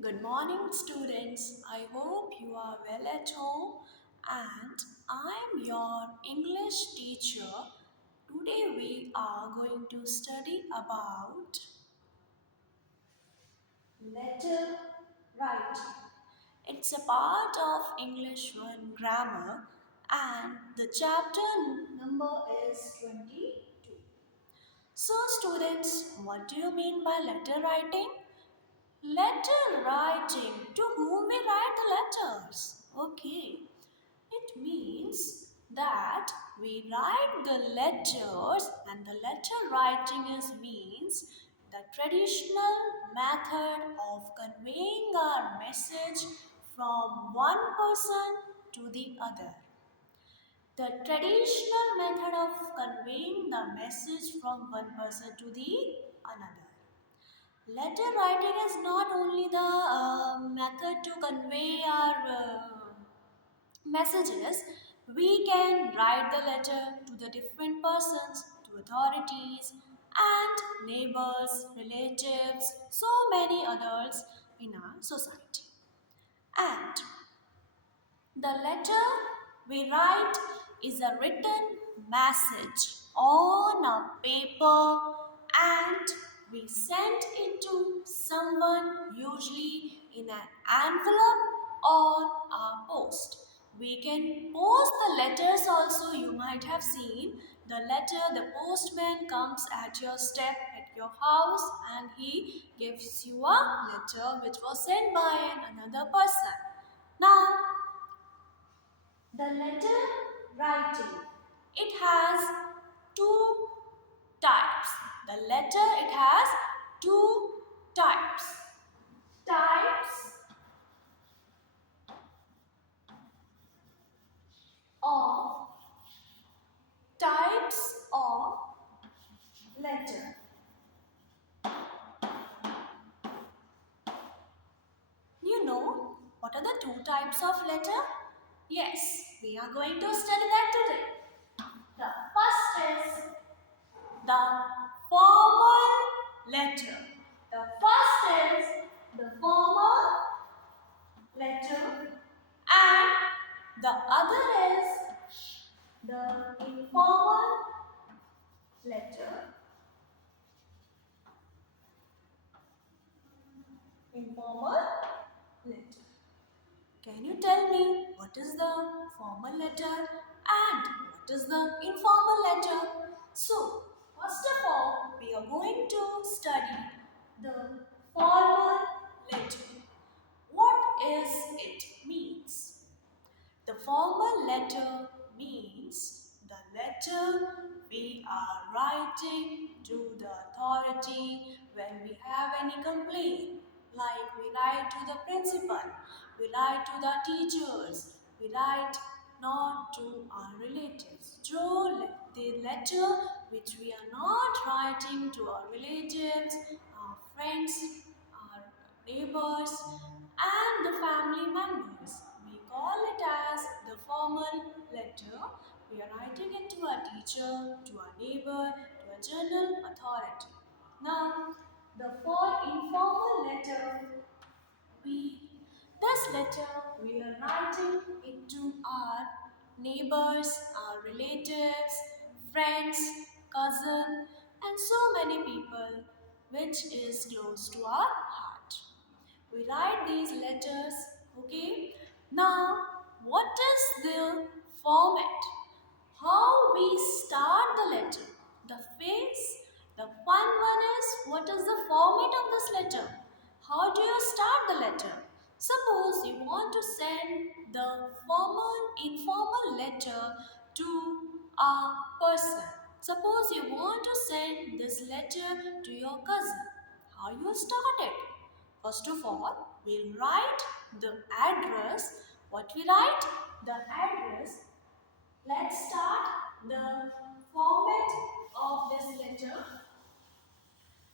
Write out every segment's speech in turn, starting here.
Good morning, students. I hope you are well at home and I am your English teacher. Today we are going to study about letter writing. It's a part of English 1 grammar and the chapter number is 22. So students, what do you mean by letter writing? Letter writing. To whom we write the letters? Okay. It means that we write the letters and the letter writing is means the traditional method of conveying our message from one person to the other. The traditional method of conveying the message from one person to the another. Letter writing is not only the method to convey our messages, we can write the letter to the different persons, to authorities, and neighbors, relatives, so many others in our society. And the letter we write is a written message on a paper and we send it to someone, usually in an envelope or a post. We can post the letters also. You might have seen the letter, the postman comes at your step at your house and he gives you a letter which was sent by another person. Now, the letter writing, it has two types. The letter, it has two types. Types of types of letter. You know what are the two types of letter? Yes, we are going to study that today. The first is the formal letter. The first is the formal letter and the other is the informal letter. Informal letter. Can you tell me what is the formal letter and what is the informal letter? So, first of all, we are going to study the formal letter. What is it means? The formal letter means the letter we are writing to the authority when we have any complaint. Like we write to the principal, we write to the teachers, we write not to our relatives. So the letter which we are not writing to our relatives, our friends, our neighbors and the family members. We call it as the formal letter. We are writing it to our teacher, to our neighbor, to a general authority. Now, the informal letter, this letter we are writing it to our neighbors, our relatives, friends, cousin, and so many people which is close to our heart. We write these letters, okay? Now, what is the format? How we start the letter? The phase, the fun one is, what is the format of this letter? How do you start the letter? Suppose you want to send the formal, informal letter to a person. Suppose you want to send this letter to your cousin. How you start it? First of all, we'll write the address. What we write? The address. Let's start the format of this letter,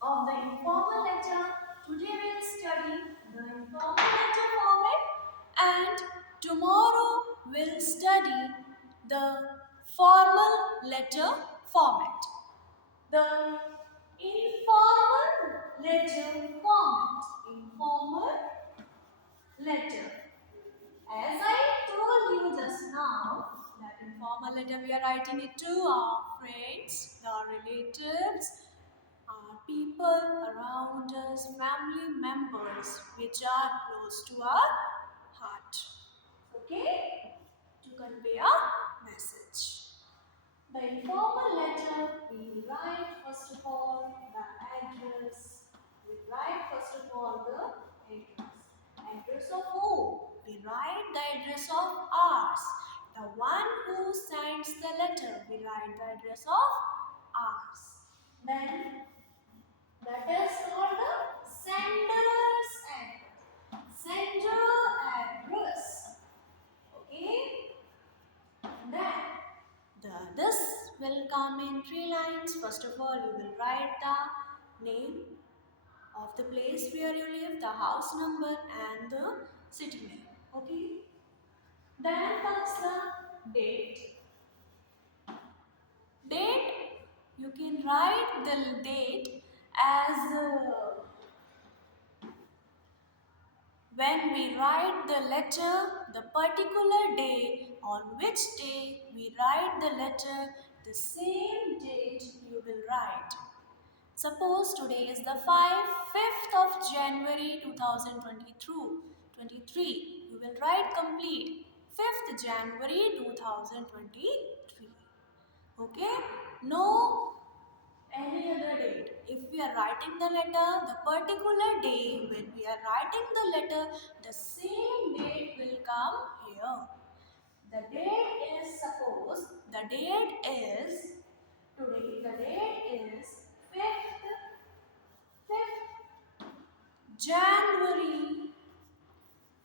of the informal letter. Today we'll study the informal letter format and tomorrow we'll study the formal letter format. The informal letter format. Informal letter. As I told you just now, that informal letter we are writing it to our friends, our relatives, our people around us, family members which are close to our heart. Okay? To convey a message. The informal letter, we write first of all the address. We write first of all the address. Address of who? We write the address of ours. The one who signs the letter, we write the address of ours. Then that is called the sender's address. Sender address. Okay? Then this will come in 3 lines. First of all, you will write the name of the place where you live, the house number and the city name. Okay? Then comes the date. Date, you can write the date as when we write the letter, the particular day on which day we write the letter, the same date you will write. Suppose today is the 5th of January 2023. You will write complete 5th January 2023. Okay? No any other date. If we are writing the letter, the particular day when we are writing the letter, the same date will come here. The date is, suppose, the date is, today the date is 5th January,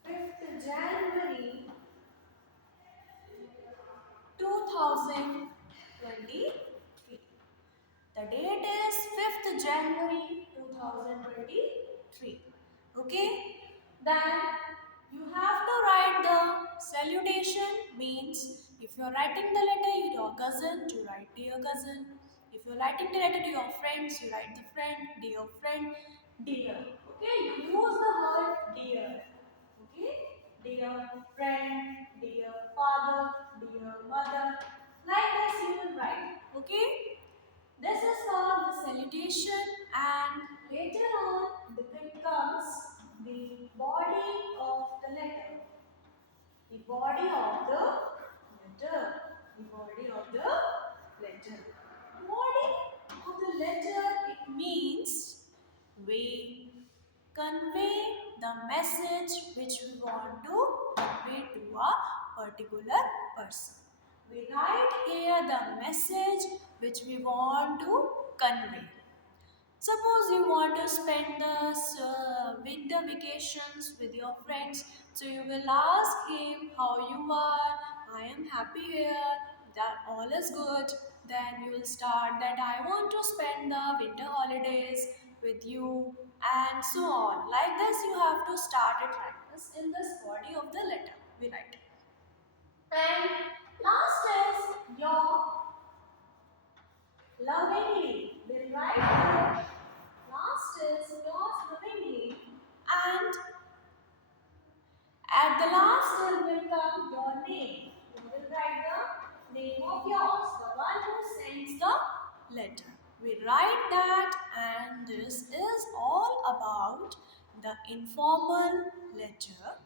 5th January 2023. The date is 5th January 2023. Okay? Then you have to write the salutation, means if you are writing the letter to your cousin, you write dear cousin. If you are writing the letter to your friends, you write the friend, dear. Okay? You use the word dear. Okay? Dear friend, dear father, dear mother. Like this you will write. Okay? This is called the salutation, and later on comes the body of the letter. The body of the letter. The body of the letter. Body of the letter, it means we convey the message which we want to convey to a particular person. We write here the message which we want to convey. Suppose you want to spend the winter vacations with your friends, so you will ask him how you are. I am happy here, that all is good. Then you will start that I want to spend the winter holidays with you, and so on. Like this you have to start it like this in this body of the letter we write. And last is your lovingly. We'll write here. Last is yours lovingly. And at the last will come your name. You will write the name of yours, the one who sends the letter. We write that, and this is all about the informal letter.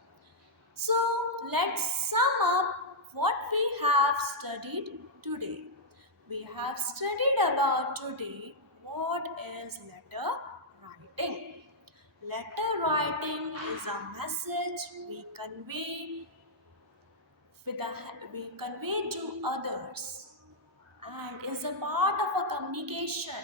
So let's sum up what we have studied today. We have studied about today what is letter writing. Letter writing is a message we convey to others, and is a part of a communication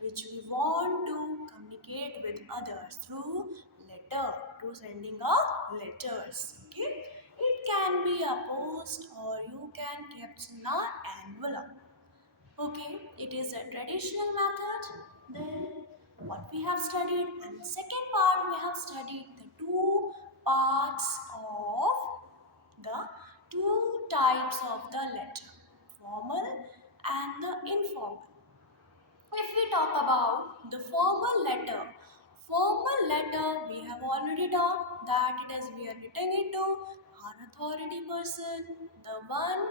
which we want to communicate with others through letter, through sending a letters. Okay, it can be a post or you can keep in an envelope. Okay, it is a traditional method. Then what we have studied, and second part we have studied the two parts of the two types of the letter, formal and the informal. If we talk about the formal letter we have already studied on that it is we are writing it to our authority person, the one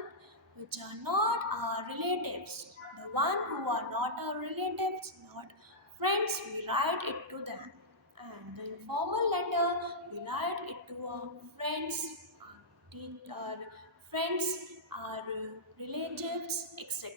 which are not our relatives, the one who are not our relatives, not friends, we write it to them. And the informal letter, we write it to our friends, our friends, our relatives, etc.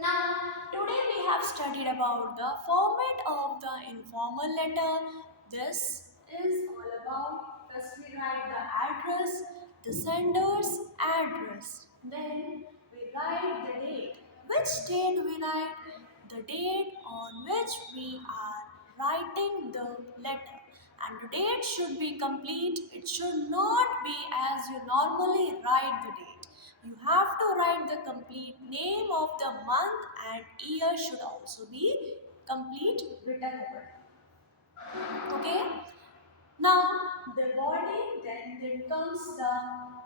Now, today we have studied about the format of the informal letter. This is all about, first we write the address, the sender's address. Then we write the date. Which date we write? The date on which we are writing the letter. And the date should be complete. It should not be as you normally write the date. You have to write the complete name of the month and year should also be complete written over. Okay? Now, the body, then comes the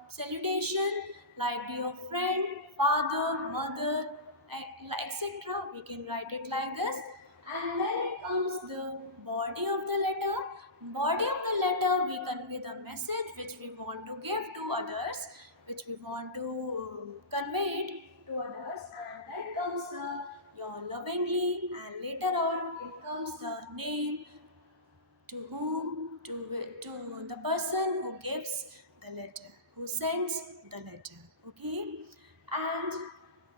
salutation like dear friend, father, mother, etc. We can write it like this. And then it comes the body of the letter. Body of the letter, we convey the message which we want to give to others, which we want to convey it to others. And then comes the your lovingly, and later on it comes the name, to whom, to the person who gives the letter, who sends the letter. Okay, and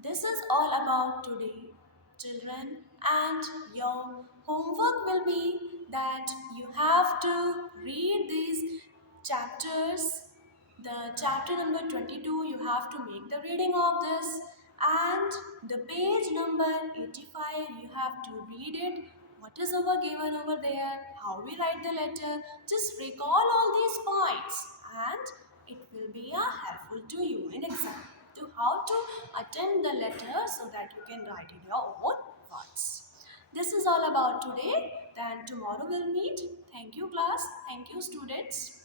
this is all about today, children. And your homework will be that you have to read these chapters, the chapter number 22, you have to make the reading of this, and the page number 85, you have to read it. What is over given over there, how we write the letter, just recall all these points and it will be helpful to you in exam to how to attend the letter so that you can write in your own words. This is all about today. Then tomorrow we'll meet. Thank you class. Thank you students.